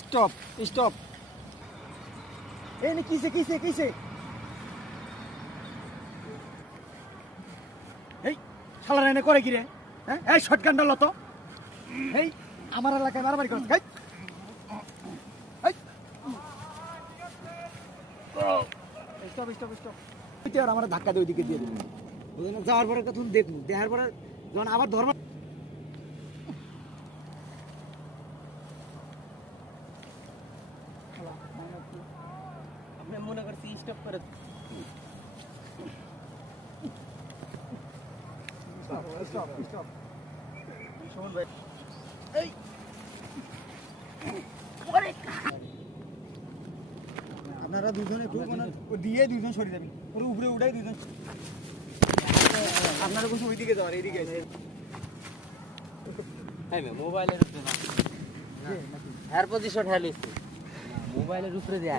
Stop stop. এই কিসে কিসে কিসে এই শালারা এনে করে কি রে? হ্যাঁ এই শটগানটা লতো এই আমার এলাকায় মারামারি করছ এই স্টপ স্টপ স্টপ। তুই আর আমার ধাক্কা দিয়ে ওইদিকে দিয়ে দিবি বুঝলি না? যাওয়ার পরে কথা দেখবো, দেখার পরে যখন আবার ধর্ম আমি মনে করছি স্টপ করে স্টপ স্টপ। শোন ভাই এই আপনারা দুজনে খুব মানে দিয়ে দুজন সরে যাবেন, ওর উপরে উঠাই দুজন। আপনারা কিছু ওইদিকে যাওয়ার এইদিকে মোবাইলের উপরে না, হ্যার পজিশন হ্যালিস মোবাইলের উপরে দিয়ে